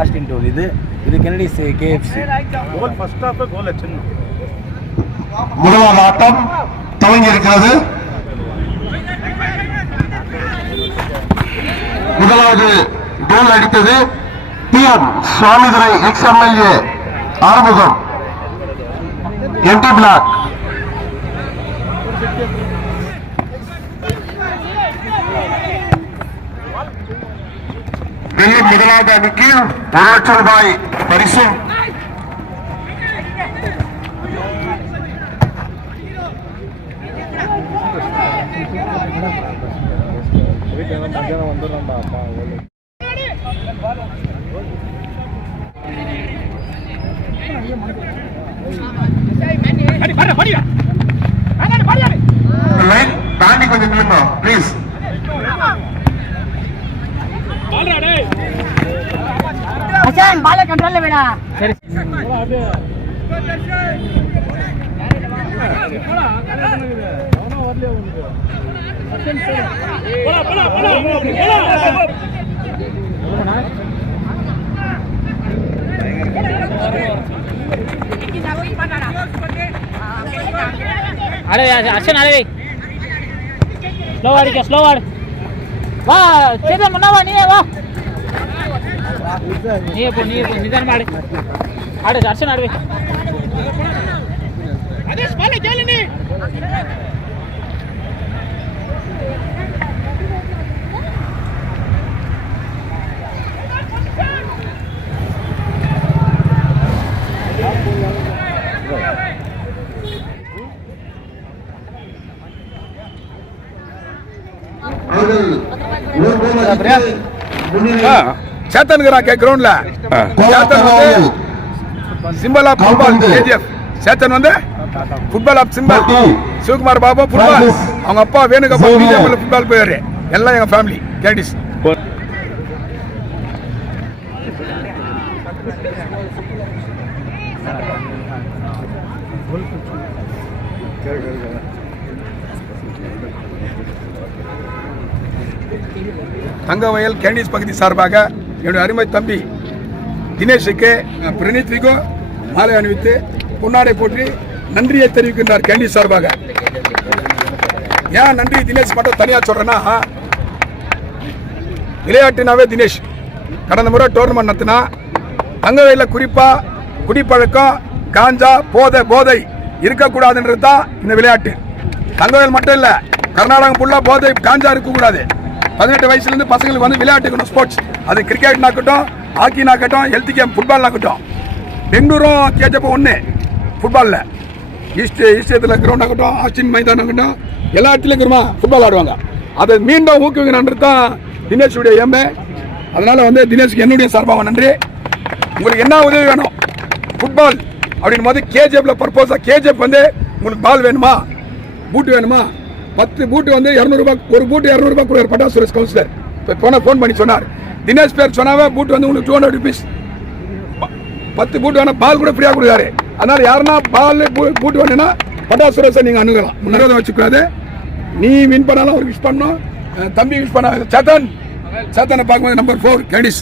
Last interval. இது Kennedy's KFC. Goal first half goal அடிச்சணும். முதலாவது ஆட்டம் துவங்கி இருக்கிறது. முதலாவது கோல் அடித்தது PM Swamidurai XMLA Arumugam MD block. Delhi முதலாவது அணிக்கு 1 லட்சம் ரூபாய் பரிசும் தாண்டி கொஞ்சம் நில்லுங்க ப்ளீஸ். பால கண்ட்ரோல்ல வேடா. சரி अरे अच्छा ना रे स्लो वाड़ी क्या स्लो वाड़ वाह चेतन मुन्ना वाह नहीं है वाह नहीं है निदान मारे आड़े अच्छा ना रे आदेश वाले चल नहीं சேத்தன் கிரவுண்ட்ல simple of football KGF. Chetan வந்து football of simple. Shivakumar Baba football. அவங்க அப்பா வேணுகப்பா பிஜேபியில் ஃபுட்பால் போயாரு. எல்லாம் எங்க ஃபேமிலி கேண்டிஸ். தங்கவயல் கேண்டிஸ் பகுதி சார்பாக என்னுடைய அருமை தம்பி தினேஷுக்கு பிரணித்விகோ மாலை அணிவித்து பொன்னாடை போற்றி நன்றியை தெரிவிக்கின்றார் கேண்டிஸ் சார்பாக. ஏன் நன்றி தினேஷ் மட்டும் தனியாக சொல்றேன்னா, விளையாட்டுனாவே தினேஷ் கடந்த முறை டோர்னமெண்ட் நடத்தினா தங்கவயலில் குறிப்பாக குடிப்பழக்கம் காஞ்சா போதை இருக்கக்கூடாதுன்றது தான் இந்த விளையாட்டு. தங்கவயல் மட்டும் இல்லை, கர்நாடகம் ஃபுல்லாக போதை காஞ்சா இருக்கக்கூடாது. 18 வயசுலேருந்து பசங்களுக்கு வந்து விளையாட்டுக்கணும். ஸ்போர்ட்ஸ் அது கிரிக்கெட்னாக்கட்டும், ஹாக்கினாக்கட்டும், ஹெல்த் கேம் ஃபுட்பால்னாக்கட்டும். பெங்களூரும் கேஜப்பும் ஒன்று ஃபுட்பாலில். ஈஸ்டத்தில் கிரவுண்ட் ஆகட்டும், ஆஸ்டின் மைதானம் ஆகட்டும், எல்லா இடத்துலையும் இருக்கிறமா ஃபுட்பால் ஆடுவாங்க. அதை மீண்டும் ஊக்குவிக்கணுன்றது தான் தினேஷுடைய எம்ஏ. அதனால் வந்து தினேஷுக்கு என்னுடைய சார்பாக நன்றி. உங்களுக்கு என்ன உதவி வேணும் ஃபுட்பால் அப்படின் போது கேஜிஎஃப்ல பர்போஸாக கேஜிஎஃப் வந்து உங்களுக்கு பால் வேணுமா, பூட்டு வேணுமா, 10 பூட்டு வந்து 200 ரூபாய், ஒரு பூட்டு 200 ரூபாய் கொடுக்குற பட்டா சுரேஷ் கவுன்சிலர் இப்போ ஃபோன் பண்ணி சொன்னார். தினேஷ் பேர் சொன்னாவே பூட்டு வந்து உங்களுக்கு 200 ருபீஸ். 10 பூட்டு வேணா பால் கூட ஃப்ரீயாக கொடுக்குறாரு. அதனால் யாருன்னா பால் பூட்டு வேணும்னா பட்டா சுரேஷை நீங்கள் அணுகலாம். முன்னேறதை வச்சுக்கூடாது. நீ வின் பண்ணாலும் அவருக்கு விஷ் பண்ணணும், தம்பி விஷ் பண்ண. சேத்தனை பார்க்கும்போது நம்பர் 4 கேடிஸ்.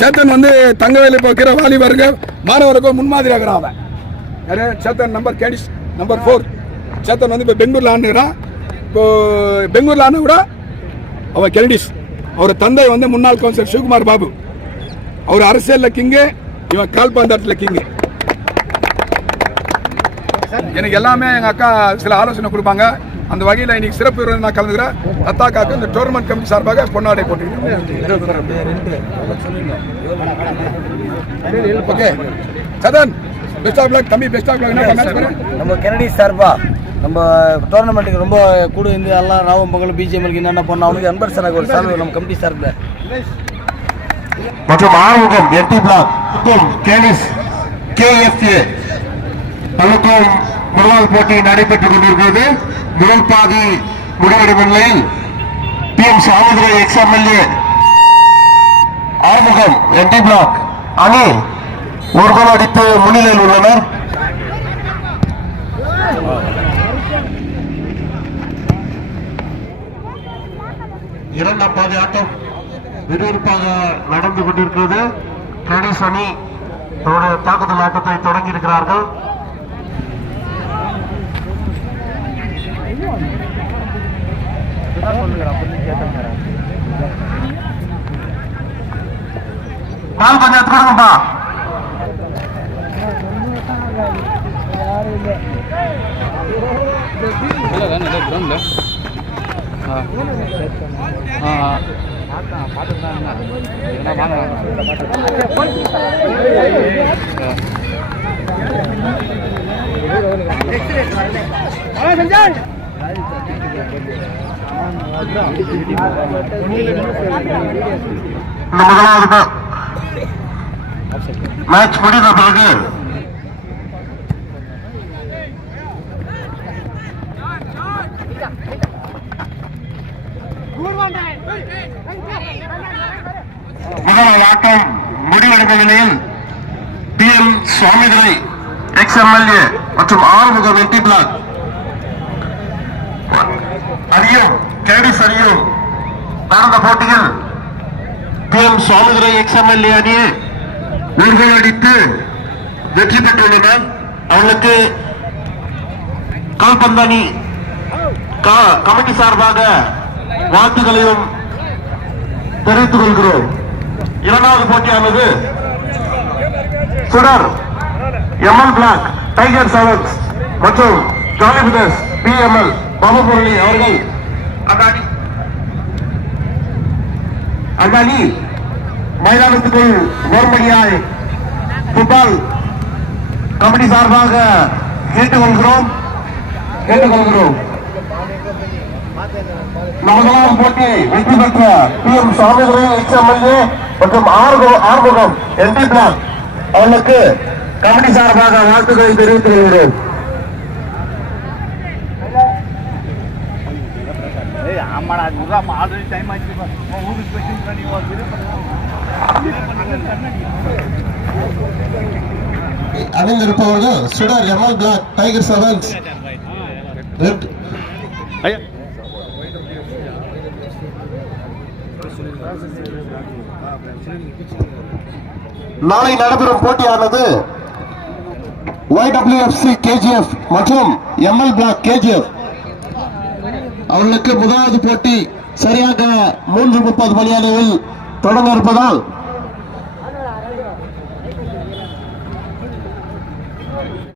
சேத்தன் வந்து தங்கவேலி போக்கிற வாலிபருக்கு மாணவருக்கும் முன்மாதிரி ஆகிறான். அவன் யாரு? சேத்தன் நம்பர் கேடிஸ் நம்பர் 4. சேத்தன் வந்து இப்போ பெங்களூர்ல ஆண்டுறான். இப்போ பெங்களூர்ல ஆன கூட அவன் கெனடிஸ். அவர் தந்தை வந்து முன்னாள் கவுன்சிலர் சிவகுமார் பாபு. அவர் அரசியல்ல கிங்கு, இவன் கால்பந்தாட்டத்தில் கிங்கு. எனக்கு எல்லாமே எங்கள் அக்கா சில ஆலோசனை கொடுப்பாங்க. அந்த வகையில் இன்னைக்கு சிறப்பு விருது நான் கலந்துக்கிறேன். அத்தாக்காக்கு இந்த டோர்னமெண்ட் கமிட்டி சார்பாக பொன்னாடை போட்டுக்கிறேன். Okay Sadhan, best of luck தம்பி, பெஸ்ட் ஆஃப் லக். நம்ம கெனடி சார்பா நம்ம டோர்னமெண்ட்டுக்கு ரொம்ப கூட இருந்து எல்லாம் ராவம் பொங்கல் பிஜிஎம்எலுக்கு என்னென்ன பண்ணோம் அவனுக்கு அன்பர் சார் ஒரு சார்பு நம்ம கமிட்டி சார்பில் மற்றும் ஆறுமுகம் எம்டி பிளாக் கேனிஸ் KFA தனக்கும் முதலாவது போட்டி நடைபெற்றுக் கொண்டிருக்கிறது. முதல் பாதி முடிவடையும் நிலையில் PM Samuthirai XMLA Arumugam MD block அணி ஒரு கோல் அடித்து முன்னிலையில் உள்ளனர். இரண்டாம் பாதி ஆட்டம் விறுவிறுப்பாக நடந்து கொண்டிருக்கிறது. கேடிஸ் அணி அவருடைய தாக்குதல் ஆட்டத்தை தொடங்கி இருக்கிறார்கள். பால் கொஞ்சம் எடுத்துக்கணுங்கப்பா. முதலாவது மேட்ச் முடிந்த பிறகு முதல் ஆட்டம் முடிவடைந்த நிலையில் PM சுவாமிதுரை ex-MLA மற்றும் ஆறுமுகம் MP பிளாக் அணியும் கேடிஸ் அணியும் நடந்த போட்டியில் PM சுவாமிதுரை ex-MLA அணியை ஒரு கோல் அடித்து வெற்றி பெற்றுள்ளனர். அவர்களுக்கு கால்பந்து அணி கமிட்டி சார்பாக வாழ்த்துக்களையும் தெரிவித்துக் கொள்கிறோம். இரண்டாவது போட்டியானது சுடர் ML பிளாக் டைகர் செவன்ஸ் மற்றும் ஜாலி பிரதர்ஸ் PML பாபமுரளி அவர்கள் அந்த அணி மைதானத்துக்குள் வரும்படியாய் ஃபுட்பால் கமிட்டி சார்பாக கேட்டுக்கொள்கிறோம். முதலாம் போட்டி வெற்றி பெற்ற PM சுவாமிதுரை ex-MLA மற்றும் ஆறுமுகம் MP பிளாக் அவர்களுக்கு கமிட்டி சார்பாக வாழ்த்துக்களை தெரிவித்துக் கொள்கிறோம். அணிந்திருப்பவர்கள் சுடர் ML பிளாக் டைகர் செவன்ஸ் நாளை நடைபெறும் போட்டியானது YWFC KGF மற்றும் ML பிளாக் KGF அவர்களுக்கு முதலாவது போட்டி சரியாக 3:30 மணி அளவில் தொடங்க இருப்பதால்